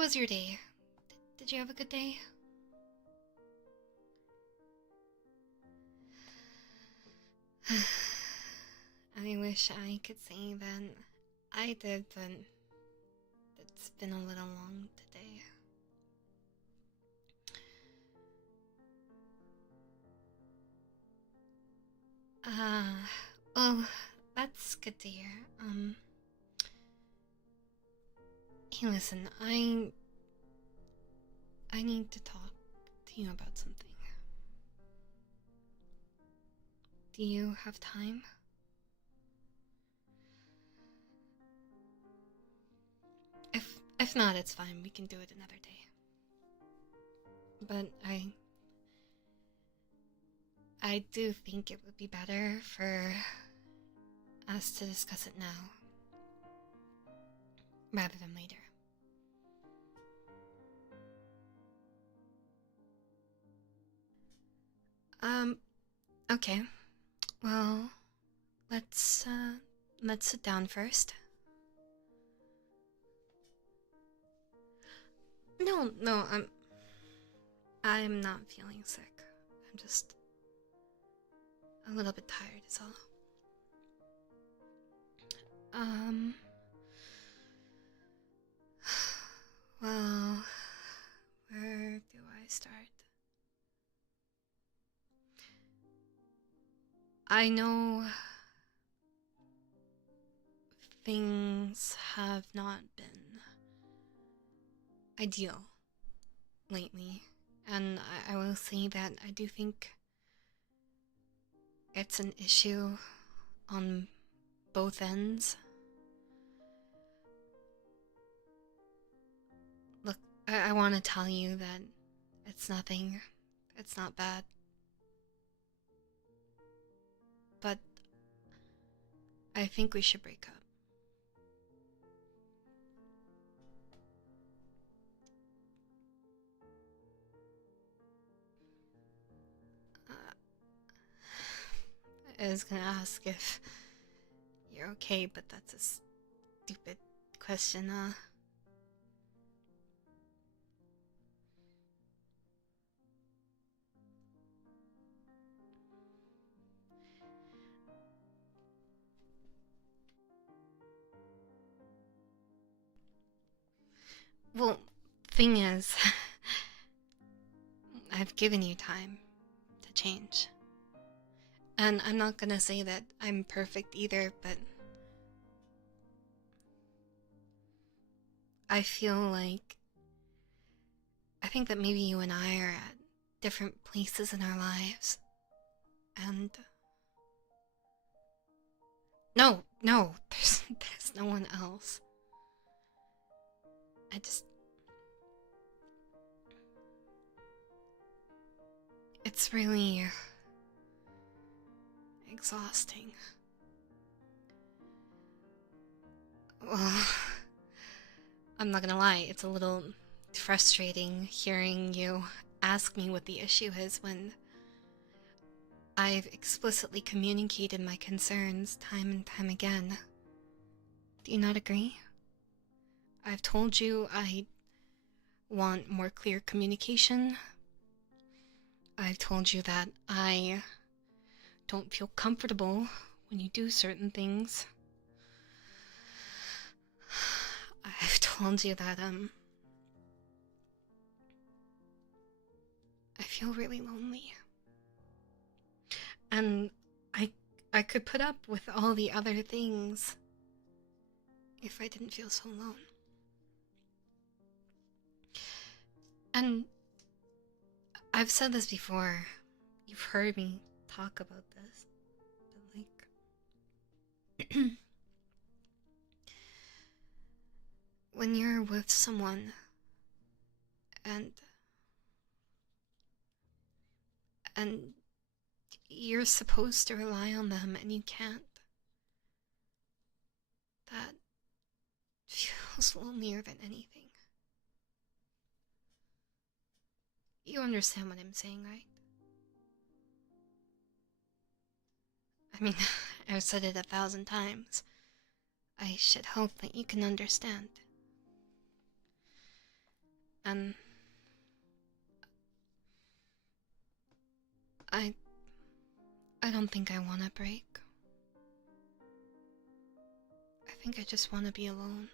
was your day? Did you have a good day? I wish I could say that I did, but it's been a little long today. Oh, that's good to hear. Hey, listen, I need to talk to you about something. Do you have time? If not, it's fine. We can do it another day. But I do think it would be better for us to discuss it now, rather than later. Okay. Well, let's sit down first. No, I'm not feeling sick. I'm just a little bit tired is all. Well, where do I start? I know things have not been ideal lately, and I will say that I do think it's an issue on both ends. Look, I want to tell you that it's nothing, it's not bad. But I think we should break up. I was gonna ask if you're okay, but that's a stupid question, Well, thing is, I've given you time to change. And I'm not gonna say that I'm perfect either, but I feel like I think that maybe you and I are at different places in our lives. And no, there's no one else. It's really exhausting. Well, I'm not gonna lie, it's a little frustrating hearing you ask me what the issue is when I've explicitly communicated my concerns time and time again. Do you not agree? I've told you I want more clear communication. I've told you that I don't feel comfortable when you do certain things. I've told you that, I feel really lonely. And I could put up with all the other things if I didn't feel so alone. And I've said this before, you've heard me talk about this, but like, when you're with someone and you're supposed to rely on them and you can't, that feels lonelier than anything. You understand what I'm saying, right? I mean, I've said it 1,000 times. I should hope that you can understand. And I don't think I want a break. I think I just want to be alone.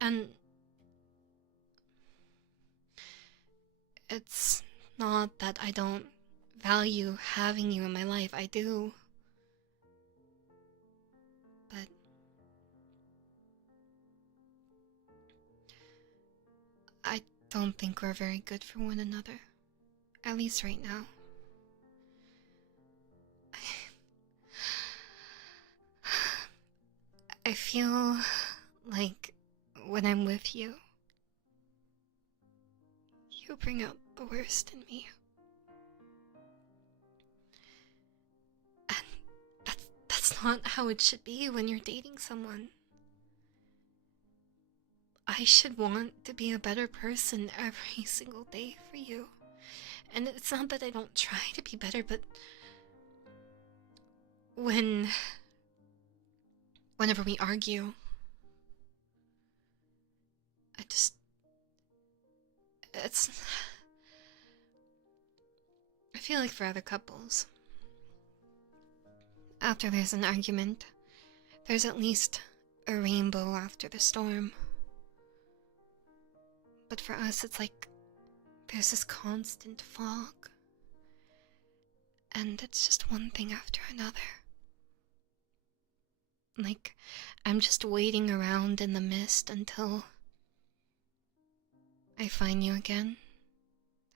And it's not that I don't value having you in my life. I do. But I don't think we're very good for one another. At least right now. I feel like when I'm with you, you bring out the worst in me. And that's not how it should be when you're dating someone. I should want to be a better person every single day for you. And it's not that I don't try to be better, but whenever we argue, I feel like for other couples, after there's an argument, there's at least a rainbow after the storm. But for us, it's like there's this constant fog. And it's just one thing after another. Like, I'm just waiting around in the mist until I find you again,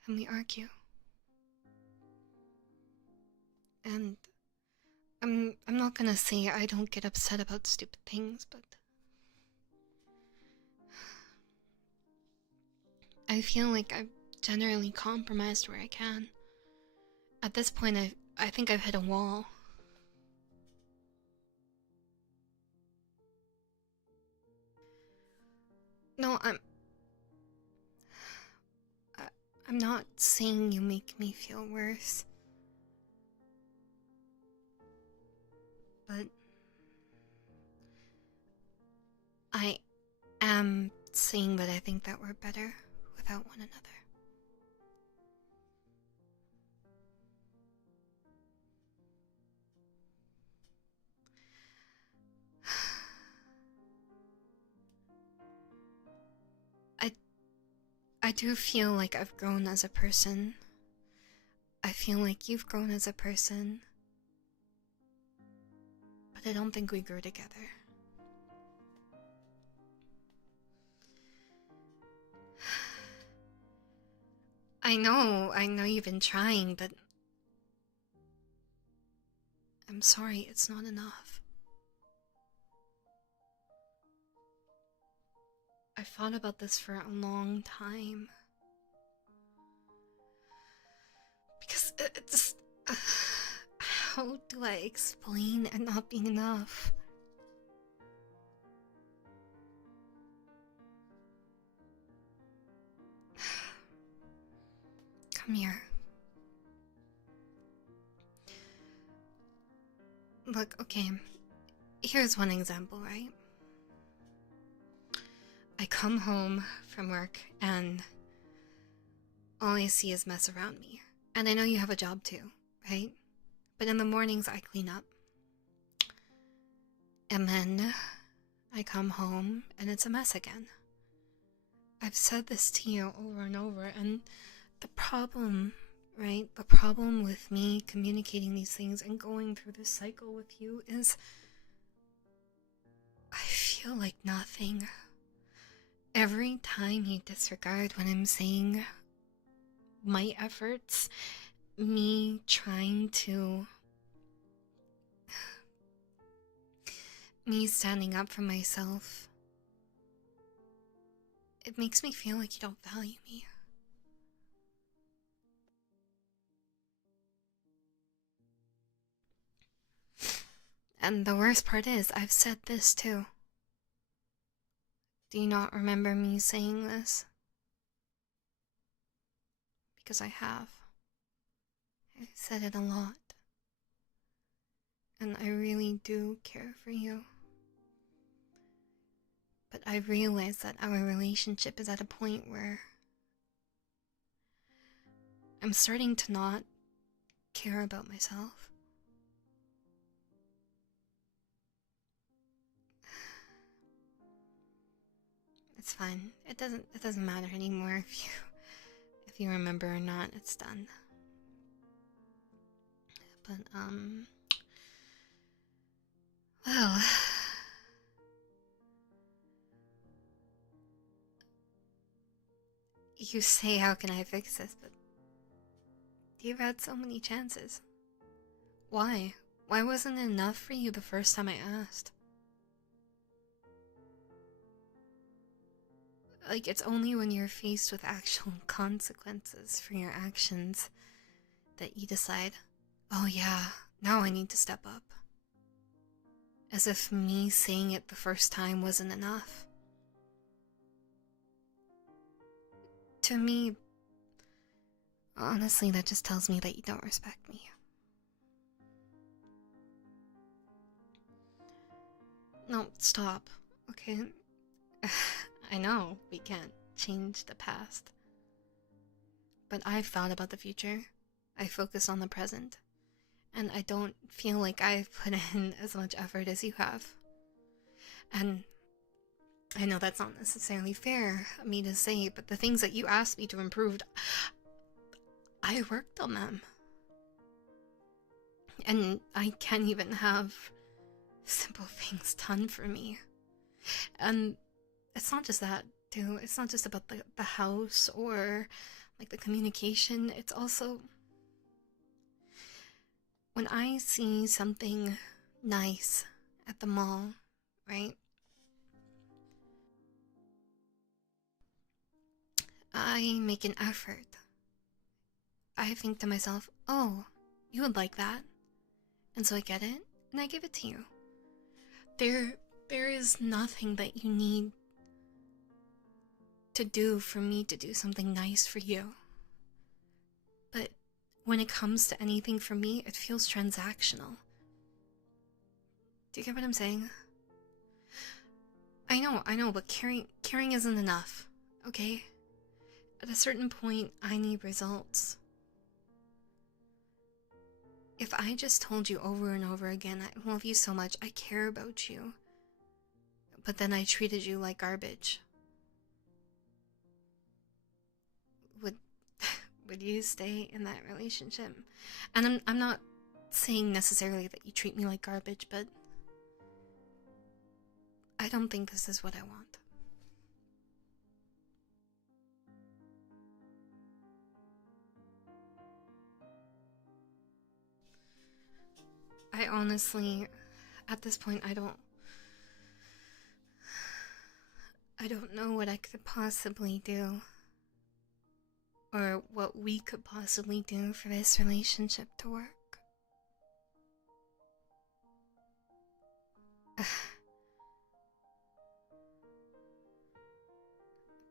and we argue. And I'm not gonna say I don't get upset about stupid things, but I feel like I've generally compromised where I can. At this point, I think I've hit a wall. No, I'm not saying you make me feel worse. But I am saying that I think that we're better without one another. I do feel like I've grown as a person. I feel like you've grown as a person. But I don't think we grew together. I know you've been trying, but I'm sorry, it's not enough. I've thought about this for a long time. Because it's... how do I explain it not being enough? Come here. Look, okay, here's one example, right? I come home from work and all I see is mess around me. And I know you have a job too, right? But in the mornings I clean up. And then I come home and it's a mess again. I've said this to you over and over, and the problem, right? The problem with me communicating these things and going through this cycle with you is I feel like nothing. Every time you disregard when I'm saying my efforts, me trying to... me standing up for myself, it makes me feel like you don't value me. And the worst part is, I've said this too. Do you not remember me saying this? Because I have. I've said it a lot. And I really do care for you. But I realize that our relationship is at a point where I'm starting to not care about myself. It's fine. It doesn't matter anymore if you remember or not. It's done. But well, you say, how can I fix this? But you've had so many chances. Why? Why wasn't it enough for you the first time I asked? Like, it's only when you're faced with actual consequences for your actions that you decide, oh yeah, now I need to step up. As if me saying it the first time wasn't enough. To me, honestly, that just tells me that you don't respect me. No, stop, okay? I know we can't change the past. But I've thought about the future. I focus on the present. And I don't feel like I've put in as much effort as you have. And I know that's not necessarily fair of me to say, but the things that you asked me to improve, I worked on them. And I can't even have simple things done for me. And it's not just that, too. It's not just about the house or like the communication. It's also when I see something nice at the mall, right? I make an effort. I think to myself, oh, you would like that. And so I get it, and I give it to you. There is nothing that you need to do for me to do something nice for you. But when it comes to anything for me, it feels transactional. Do you get what I'm saying? I know, but caring isn't enough, okay? At a certain point, I need results. If I just told you over and over again, I love you so much, I care about you, but then I treated you like garbage, would you stay in that relationship? And I'm not saying necessarily that you treat me like garbage, but I don't think this is what I want. I honestly, at this point, I don't know what I could possibly do, or what we could possibly do for this relationship to work.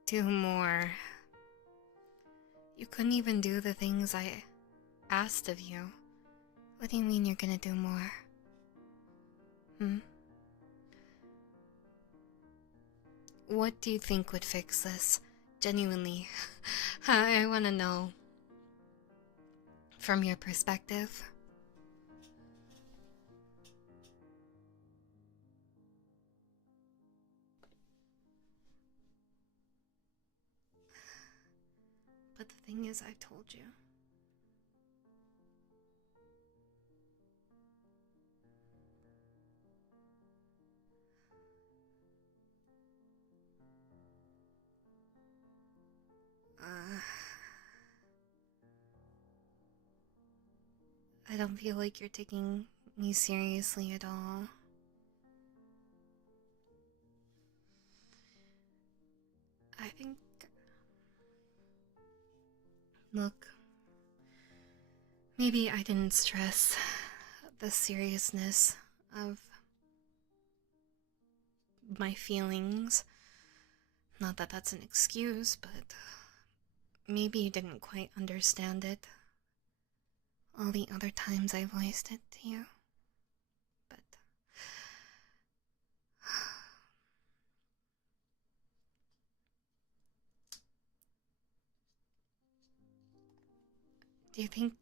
Do more. You couldn't even do the things I asked of you. What do you mean you're gonna do more? What do you think would fix this? Genuinely. I wanna know. From your perspective. But the thing is, I told you. I don't feel like you're taking me seriously at all. I think... Look, maybe I didn't stress the seriousness of my feelings. Not that that's an excuse, but maybe you didn't quite understand it all the other times I voiced it to you. But Do you think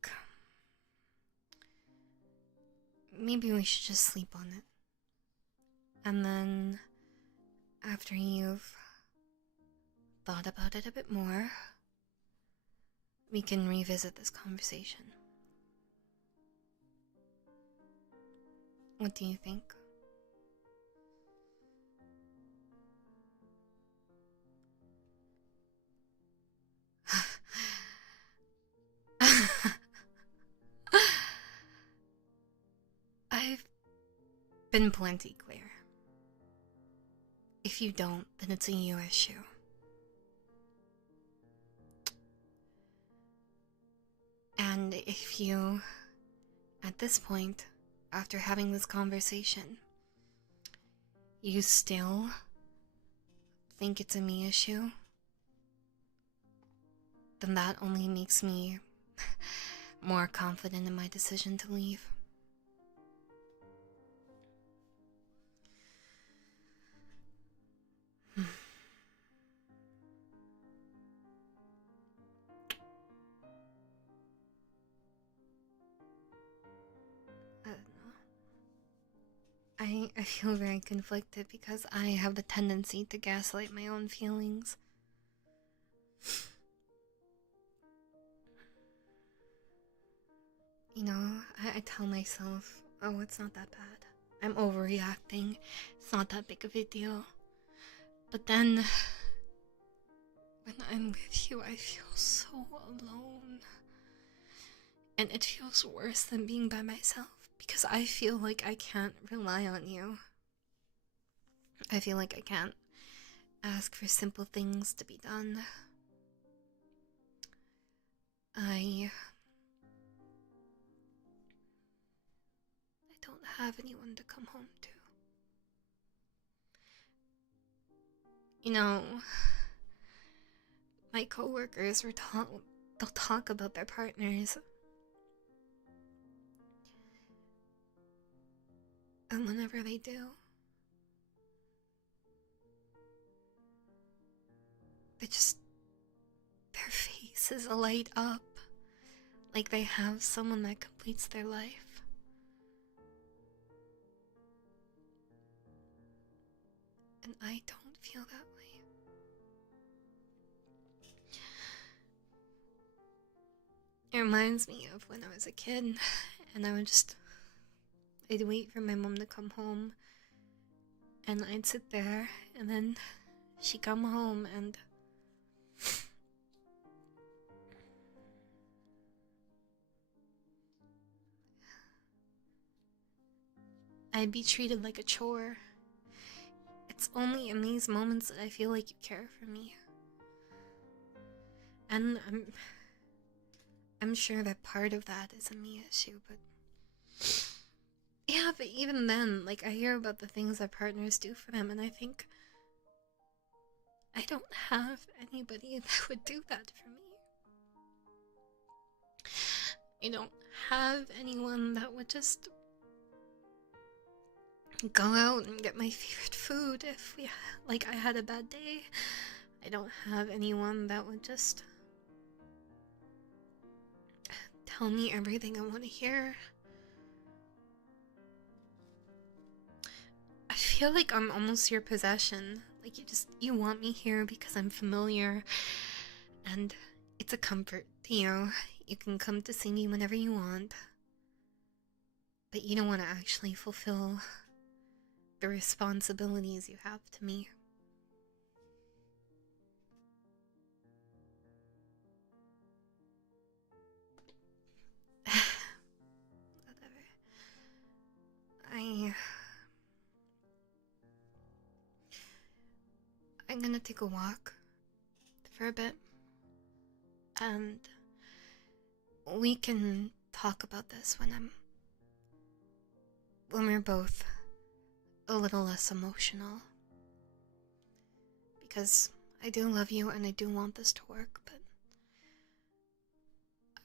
maybe we should just sleep on it? And then, after you've thought about it a bit more, we can revisit this conversation. What do you think? I've been plenty clear. If you don't, then it's a you issue. And if you, at this point, after having this conversation, you still think it's a me issue, then that only makes me more confident in my decision to leave. I feel very conflicted because I have the tendency to gaslight my own feelings. You know, I tell myself, oh, it's not that bad. I'm overreacting. It's not that big of a deal. But then, when I'm with you, I feel so alone. And it feels worse than being by myself. Because I feel like I can't rely on you. I feel like I can't ask for simple things to be done. I don't have anyone to come home to. You know, my coworkers they'll talk about their partners. And whenever they do, their faces light up, like they have someone that completes their life. And I don't feel that way. It reminds me of when I was a kid, and I'd wait for my mom to come home, and I'd sit there, and then she'd come home, and I'd be treated like a chore. It's only in these moments that I feel like you care for me. And I'm sure that part of that is a me issue, but yeah, but even then, like, I hear about the things that partners do for them, and I think I don't have anybody that would do that for me. I don't have anyone that would just go out and get my favorite food if I had a bad day. I don't have anyone that would just tell me everything I want to hear. I feel like I'm almost your possession. Like you want me here because I'm familiar and it's a comfort to you. You can come to see me whenever you want. But you don't want to actually fulfill the responsibilities you have to me. Whatever. I'm gonna take a walk for a bit, and we can talk about this when we're both a little less emotional. Because I do love you and I do want this to work, but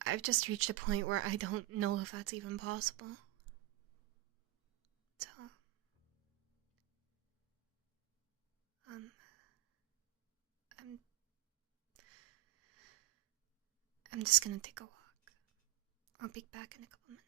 I've just reached a point where I don't know if that's even possible. So, I'm just gonna take a walk. I'll be back in a couple minutes.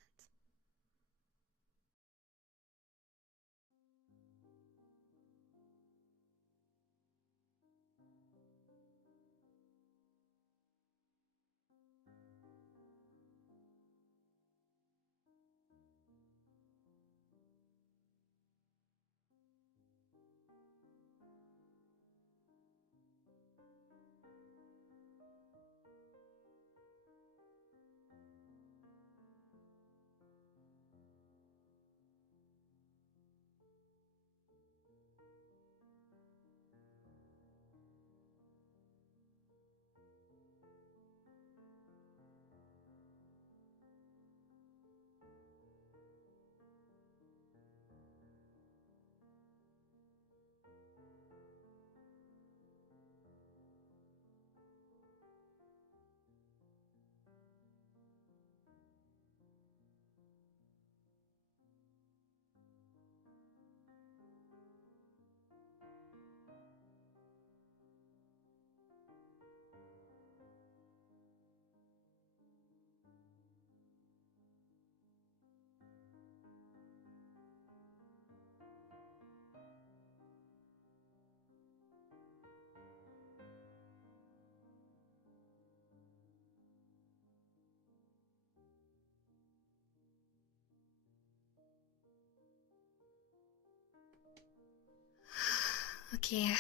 Okay.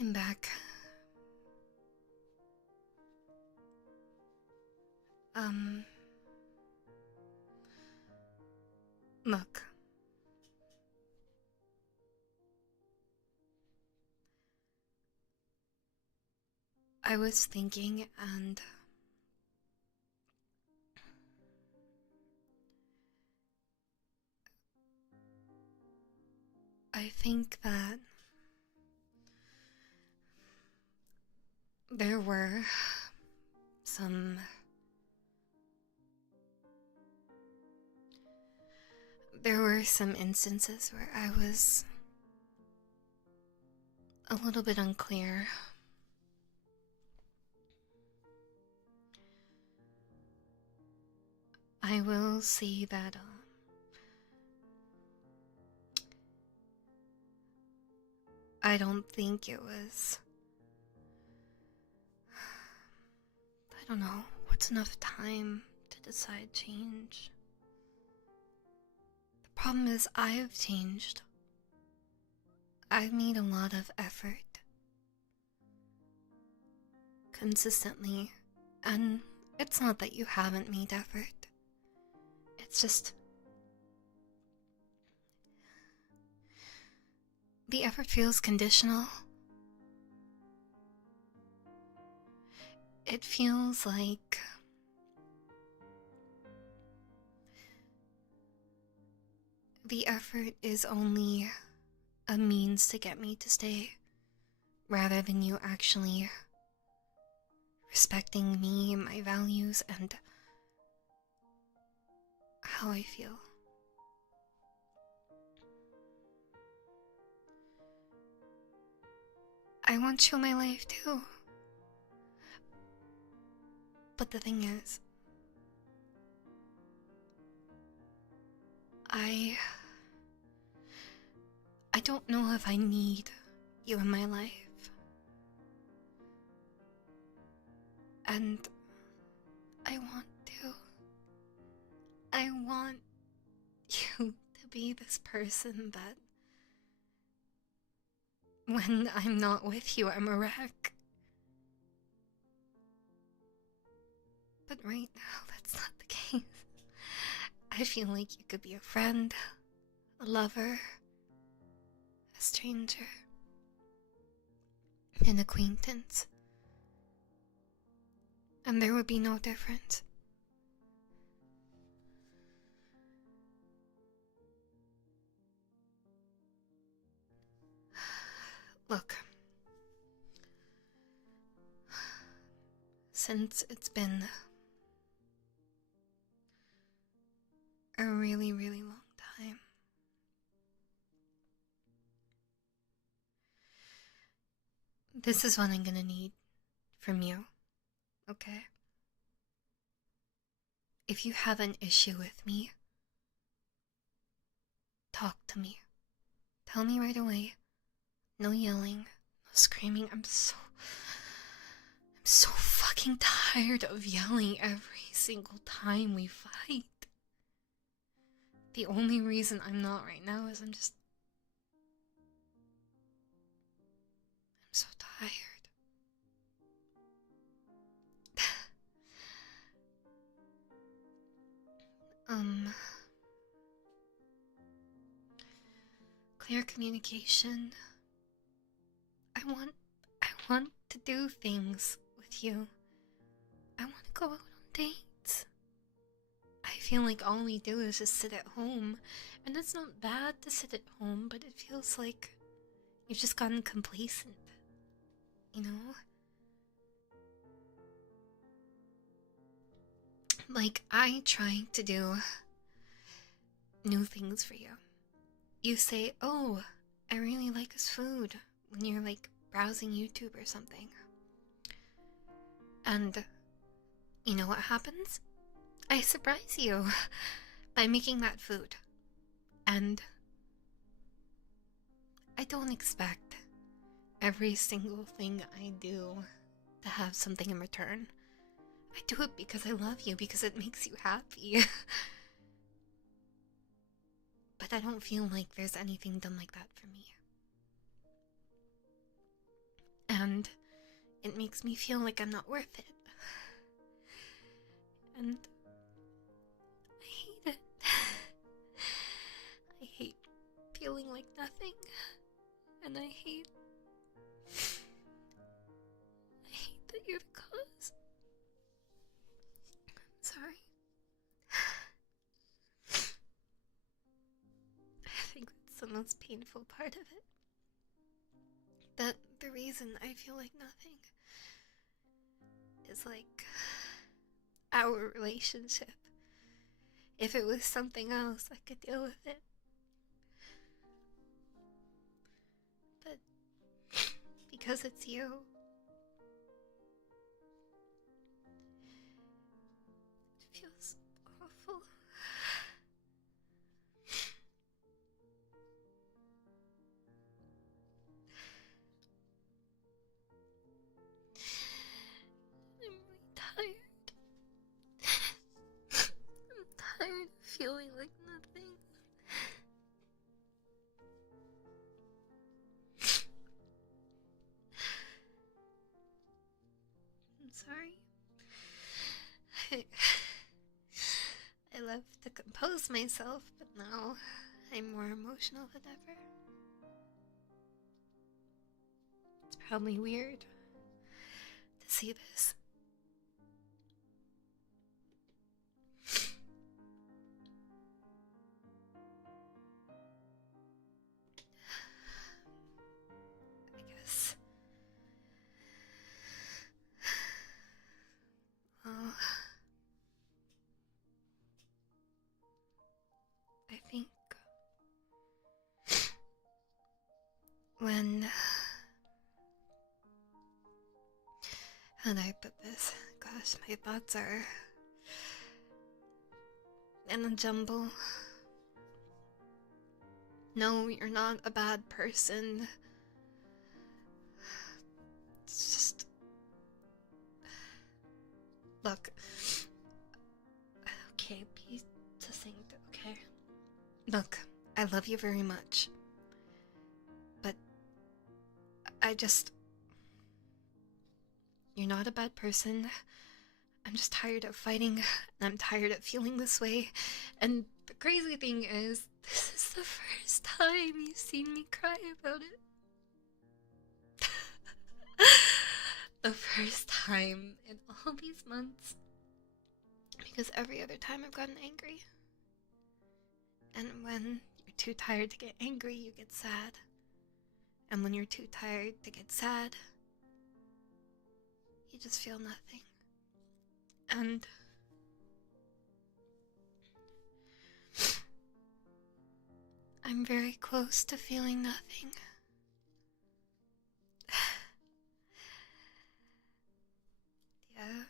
I'm back. Look. I was thinking, and I think that there were some instances where I was a little bit unclear. I will say that I don't think it was, I don't know, what's enough time to decide change. The problem is I've changed. I've made a lot of effort consistently, and it's not that you haven't made effort. It's just the effort feels conditional. It feels like the effort is only a means to get me to stay, rather than you actually respecting me, my values, and how I feel. I want you in my life too. But the thing is, I don't know if I need you in my life. And I want to. I want you to be this person that when I'm not with you, I'm a wreck. But right now, that's not the case. I feel like you could be a friend, a lover, a stranger, an acquaintance. And there would be no difference. Look, since it's been a really, really long time, this is what I'm gonna need from you. okay? If you have an issue with me, talk to me. Tell me right away. No yelling, no screaming. I'm so fucking tired of yelling every single time we fight. The only reason I'm not right now is I'm so tired. Clear communication. I want to do things with you. I want to go out on dates. I feel like all we do is just sit at home, and it's not bad to sit at home, but it feels like you've just gotten complacent, you know? Like, I try to do new things for you. You say, oh, I really like his food, when you're like browsing YouTube or something. And you know what happens? I surprise you by making that food. And I don't expect every single thing I do to have something in return. I do it because I love you, because it makes you happy. But I don't feel like there's anything done like that for me. And it makes me feel like I'm not worth it. And I hate it. I hate feeling like nothing. And I hate that you're the cause. I'm sorry. I think that's the most painful part of it. That the reason I feel like nothing is like our relationship. If it was something else, I could deal with it. But because it's you, it feels awful. I'm really tired. I'm tired of feeling like nothing. I'm sorry. I love to compose myself, but now I'm more emotional than ever. It's probably weird to see this. I guess. Well, I think when... How do I put this? Gosh, my thoughts are in a jumble. No, you're not a bad person. It's just... Look. Okay, be succinct, okay? Look, I love you very much. But I just... You're not a bad person. I'm just tired of fighting, and I'm tired of feeling this way. And the crazy thing is, this is the first time you've seen me cry about it. The first time in all these months. Because every other time I've gotten angry. And when you're too tired to get angry, you get sad. And when you're too tired to get sad, you just feel nothing. And I'm very close to feeling nothing. Yeah.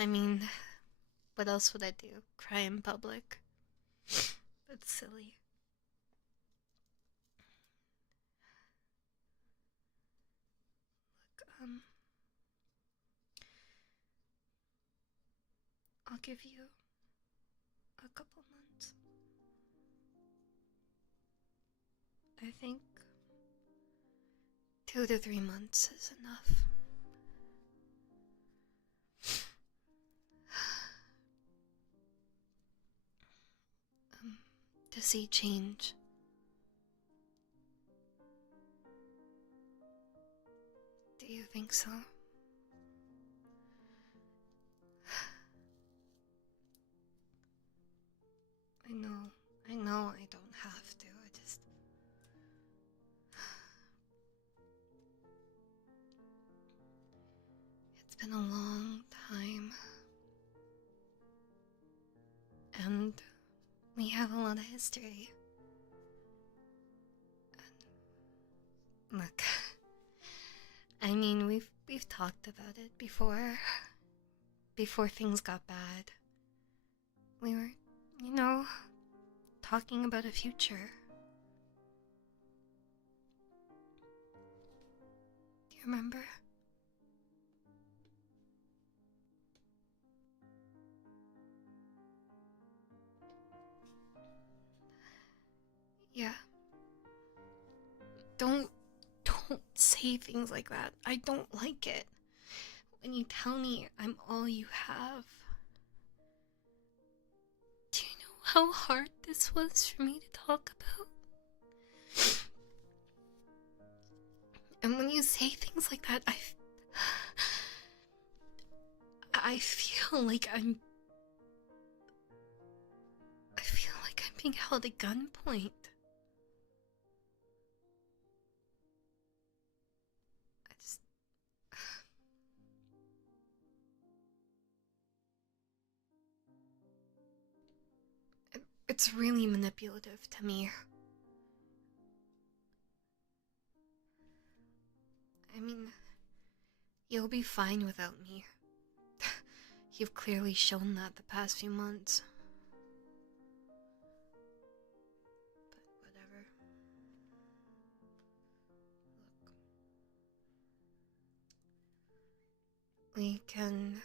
I mean, what else would I do? Cry in public? That's silly. Look, I'll give you a couple months. I think 2 to 3 months is enough. To see change. Do you think so? I know I don't have to, it's been a long time. And we have a lot of history. And look, I mean, we've talked about it before. Before things got bad. We were, talking about a future. Do you remember? Yeah. Don't say things like that. I don't like it. When you tell me I'm all you have. Do you know how hard this was for me to talk about? And when you say things like that, I feel like I'm being held at gunpoint. It's really manipulative to me. I mean, you'll be fine without me. You've clearly shown that the past few months. But whatever. Look. We can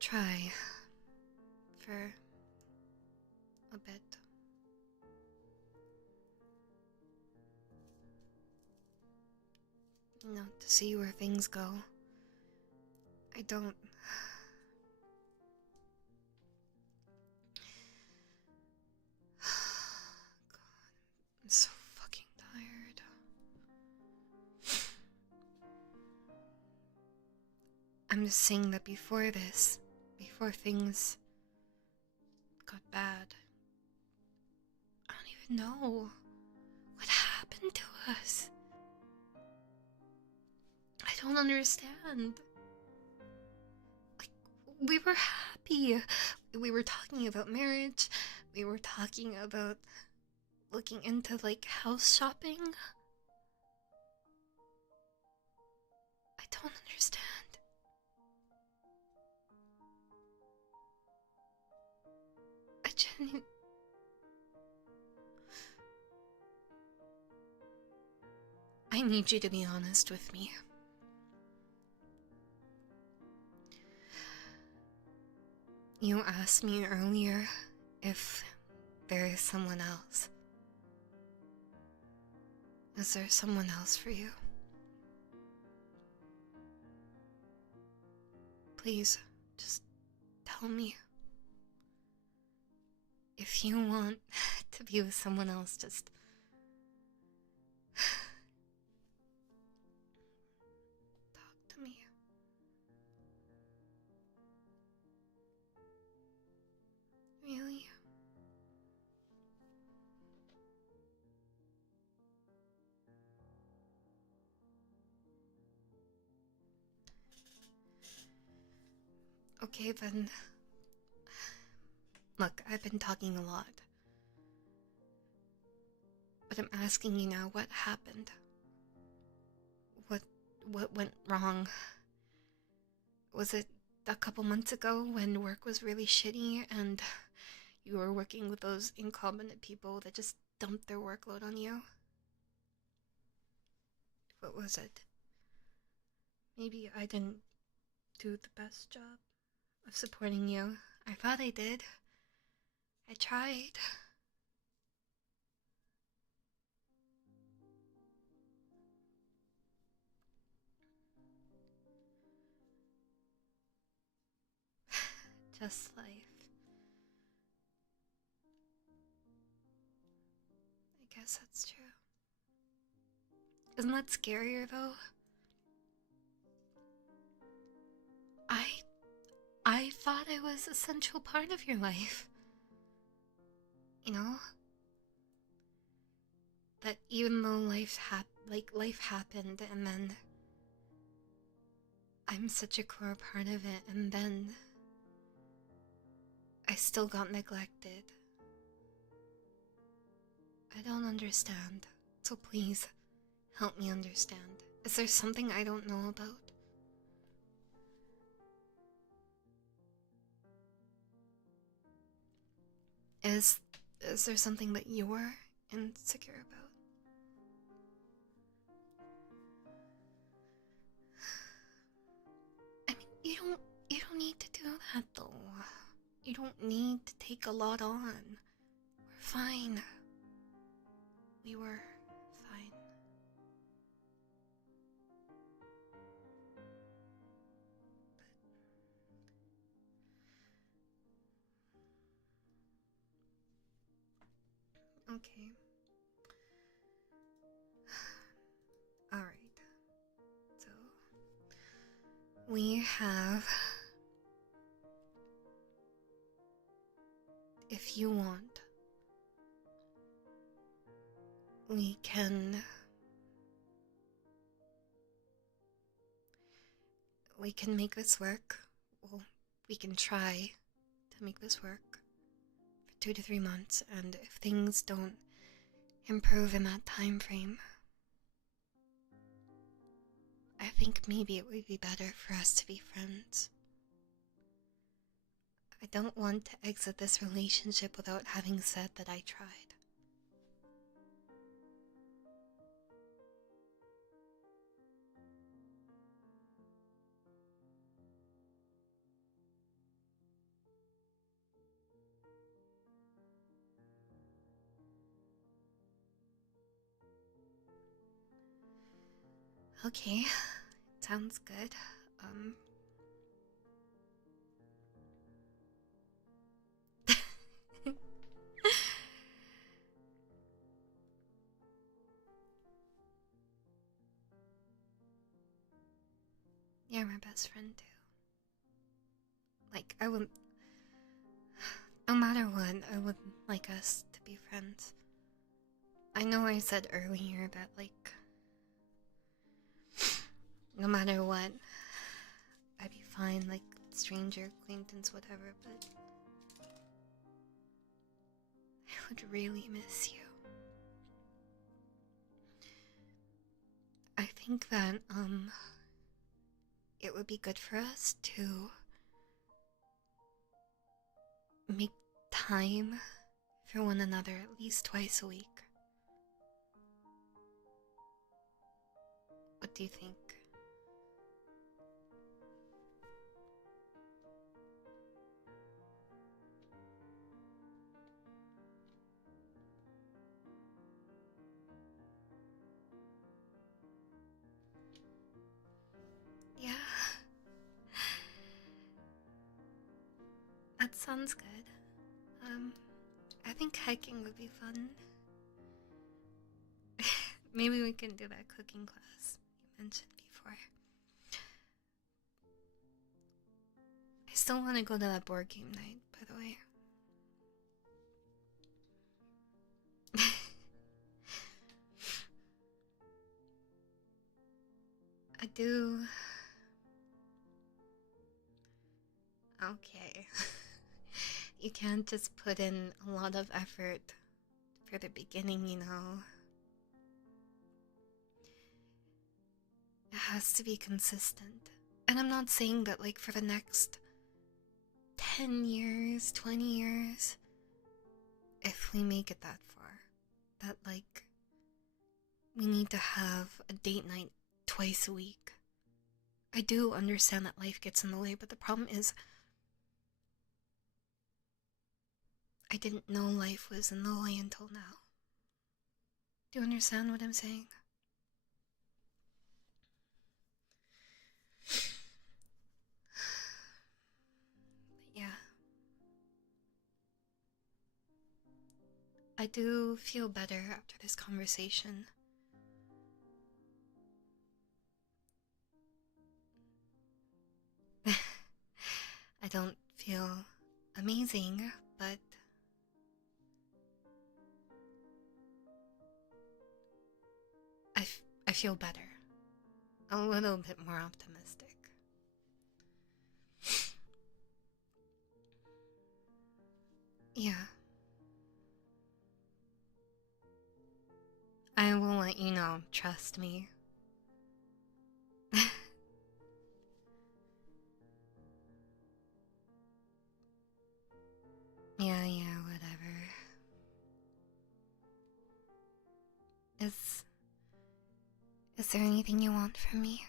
try for a bit. To see where things go. I don't... God, I'm so fucking tired. I'm just saying that before things got bad, I don't even know what happened to us. I don't understand. Like, we were happy. We were talking about marriage. We were talking about looking into, like, house shopping. I don't understand. I need you to be honest with me. You asked me earlier if there is someone else. Is there someone else for you? Please, just tell me. If you want to be with someone else, just... talk to me. Really? Okay, then. Look, I've been talking a lot. But I'm asking you now, what happened? What what went wrong. Was it a couple months ago when work was really shitty and you were working with those incompetent people that just dumped their workload on you? What was it? Maybe I didn't do the best job of supporting you. I thought I did. I tried. Just life. I guess that's true. Isn't that scarier though? I thought I was a central part of your life. You know? That even though life happened and then I'm such a core part of it, and then I still got neglected. I don't understand, so please help me understand. Is there something I don't know about? Is there something that you're insecure about? I mean, you don't need to do that though. You don't need to take a lot on. We're fine. We were fine. But okay. Alright. So we have, if you want, we can make this work. Well, we can try to make this work for 2 to 3 months, and if things don't improve in that time frame, I think maybe it would be better for us to be friends. I don't want to exit this relationship without having said that I tried. Okay, sounds good. You're my best friend too. Like, I wouldn't, no matter what, I would like us to be friends. I know I said earlier that, like, no matter what, I'd be fine, like, stranger, acquaintance, whatever, but I would really miss you. I think that, it would be good for us to make time for one another at least twice a week. What do you think? Yeah. That sounds good. I think hiking would be fun. Maybe we can do that cooking class you mentioned before. I still want to go to that board game night, by the way. I do. Okay. You can't just put in a lot of effort for the beginning, you know. has to be consistent. And I'm not saying that, like, for the next 10 years, 20 years, if we make it that far, that, like, we need to have a date night twice a week. I do understand that life gets in the way, but the problem is I didn't know life was in the way until now. Do you understand what I'm saying? But yeah. I do feel better after this conversation. I don't feel amazing, but I feel better. A little bit more optimistic. Yeah. I will let you know, trust me. Yeah, whatever. Is there anything you want from me?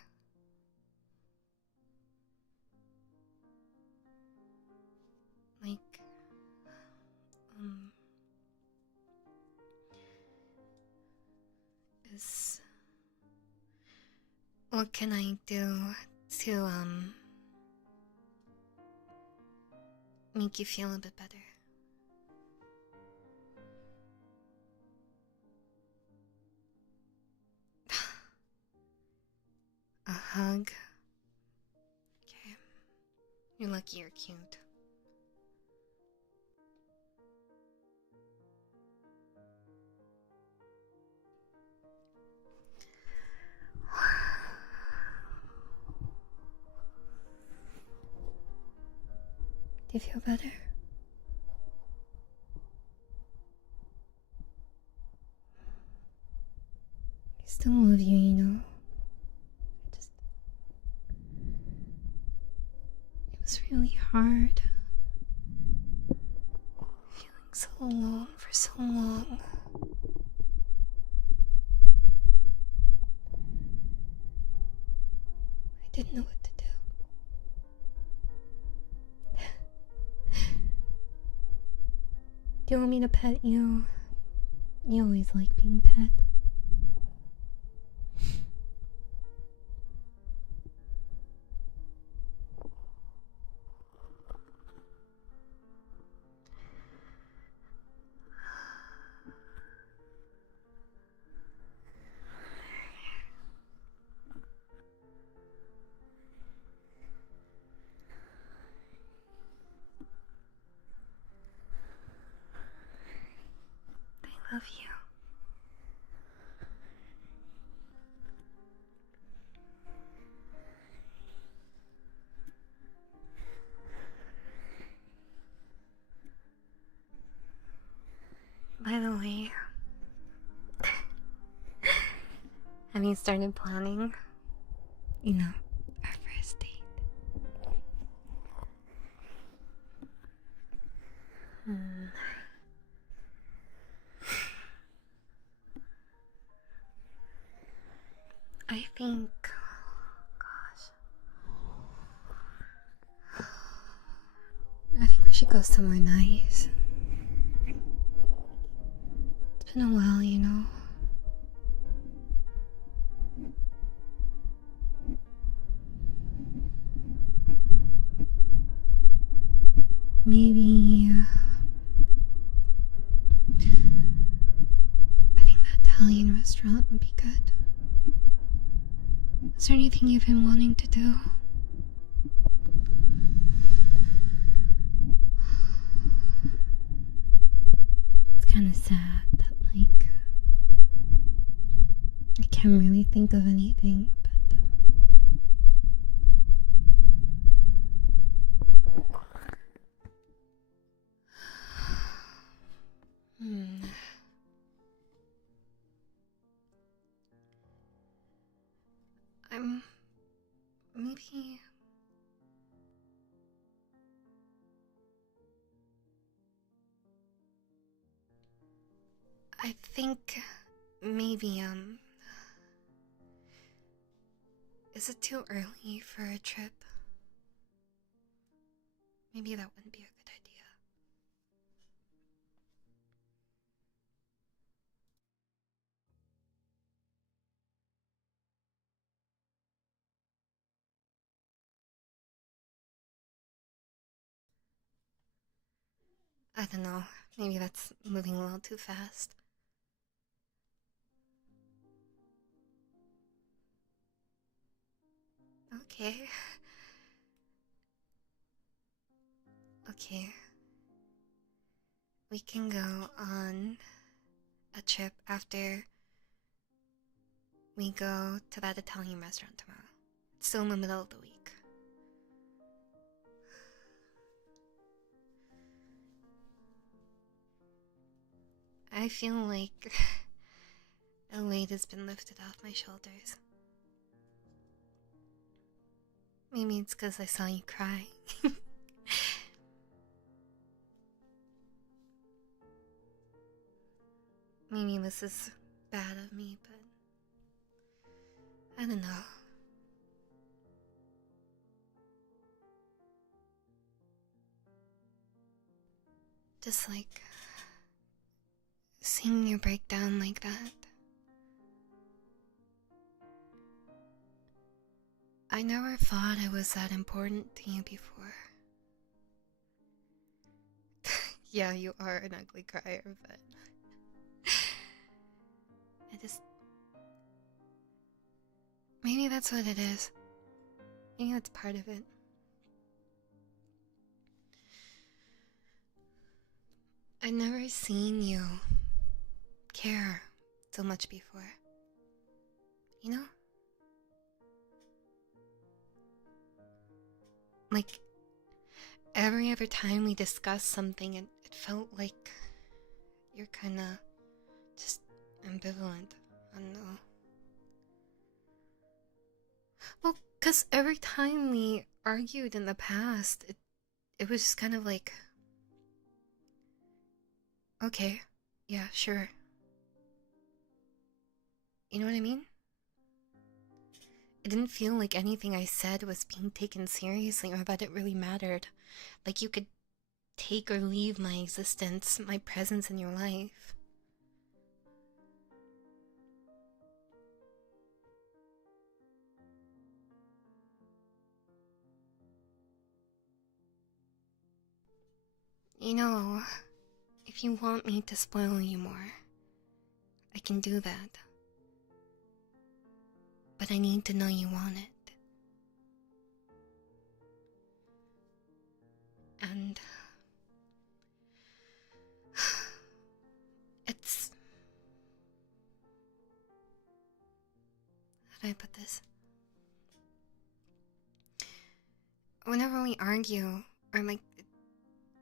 Like, what can I do to, make you feel a bit better? A hug? Okay. You're lucky you're cute. Do you feel better? I still love you, you know. It was really hard. Feeling so alone for so long. I didn't know what to do. Do you want me to pet you? You always like being pet. I love you. By the way, have you started planning? You know, our first date. I think, I think we should go somewhere nice. It's been a while, you know. Maybe, I think that Italian restaurant would be good. Is there anything you've been wanting to do? It's kind of sad that, like, I can't really think of anything, but... I'm... maybe... I think maybe, is it too early for a trip? Maybe that wouldn't be a good idea. I don't know. Maybe that's moving a little too fast. Okay. Okay. We can go on a trip after we go to that Italian restaurant tomorrow. It's still in the middle of the week. I feel like a weight has been lifted off my shoulders. Maybe it's because I saw you cry. Maybe this is bad of me, but I don't know. Just like seeing you break down like that. I never thought I was that important to you before. Yeah, you are an ugly crier, but I just... maybe that's what it is. Maybe that's part of it. I've never seen you care so much before. You know? Like, every other time we discussed something, it felt like you're kinda just ambivalent. I don't know. Well, because every time we argued in the past, it was just kind of like, okay, yeah, sure. You know what I mean? It didn't feel like anything I said was being taken seriously or that it really mattered. Like you could take or leave my existence, my presence in your life. You know, if you want me to spoil you more, I can do that. But I need to know you want it. And it's... how do I put this? Whenever we argue, or like,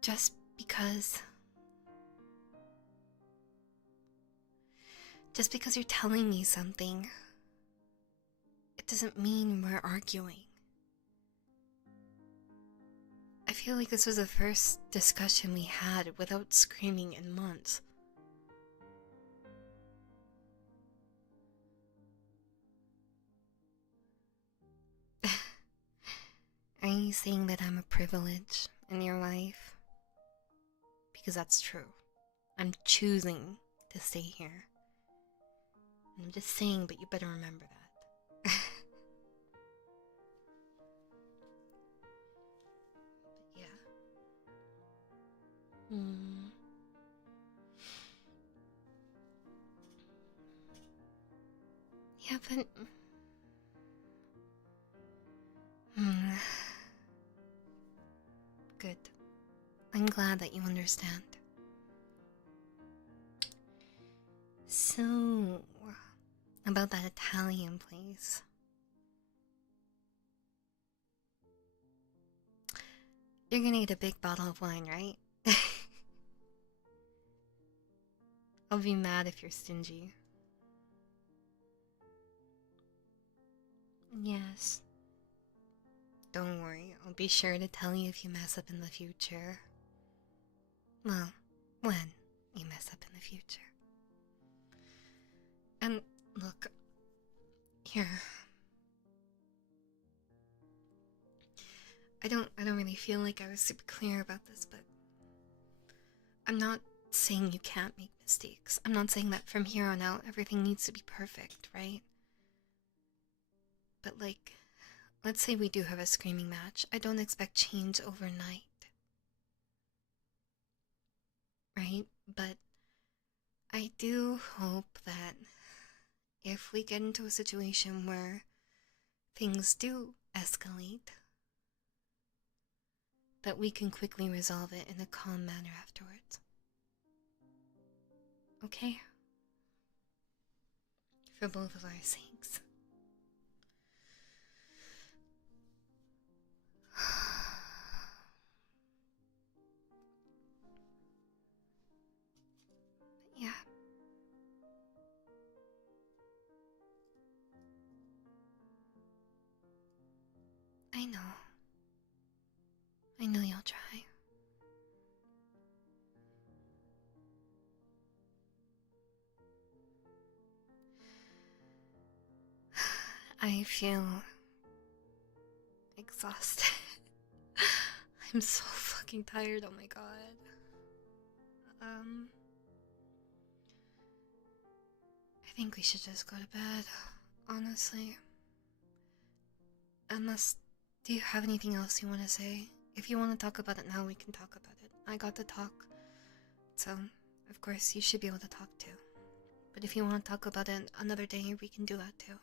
just because you're telling me something, it doesn't mean we're arguing. I feel like this was the first discussion we had without screaming in months. Are you saying that I'm a privilege in your life? Because that's true. I'm choosing to stay here. And I'm just saying, but you better remember that. But yeah. Yeah, but... Good. I'm glad that you understand. So, about that Italian place. You're gonna get a big bottle of wine, right? I'll be mad if you're stingy. Yes. Don't worry, I'll be sure to tell you if you mess up in the future. Well, when you mess up in the future. And look, here. I don't really feel like I was super clear about this, but I'm not saying you can't make mistakes. I'm not saying that from here on out everything needs to be perfect, right? But like, let's say we do have a screaming match. I don't expect change overnight. Right? But I do hope that if we get into a situation where things do escalate, that we can quickly resolve it in a calm manner afterwards. Okay? For both of our sakes. But yeah. I know. I know you'll try. I feel exhausted. I'm so fucking tired, oh my god. I think we should just go to bed, honestly. Unless, do you have anything else you want to say? If you want to talk about it now, we can talk about it. I got to talk, so of course you should be able to talk too. But if you want to talk about it another day, we can do that too.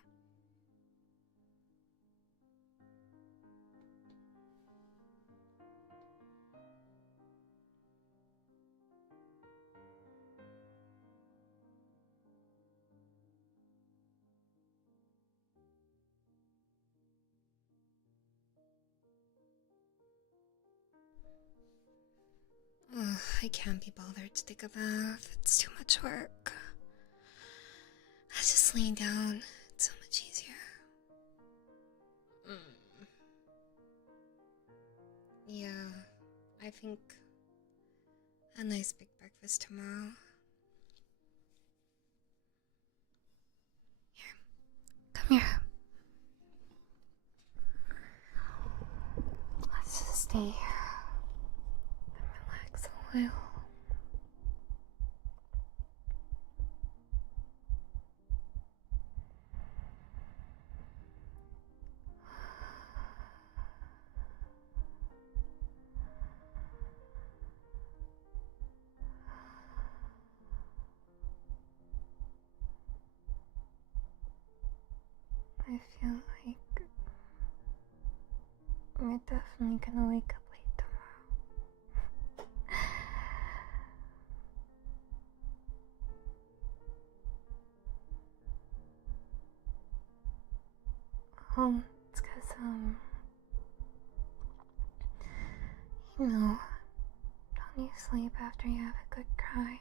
Ugh, I can't be bothered to take a bath. It's too much work. I just lay down. It's so much easier. Yeah, I think a nice big breakfast tomorrow. Here, come here. Let's just stay here and relax a while. I feel like we're definitely gonna wake up late tomorrow. It's 'cause, you know, don't you sleep after you have a good cry?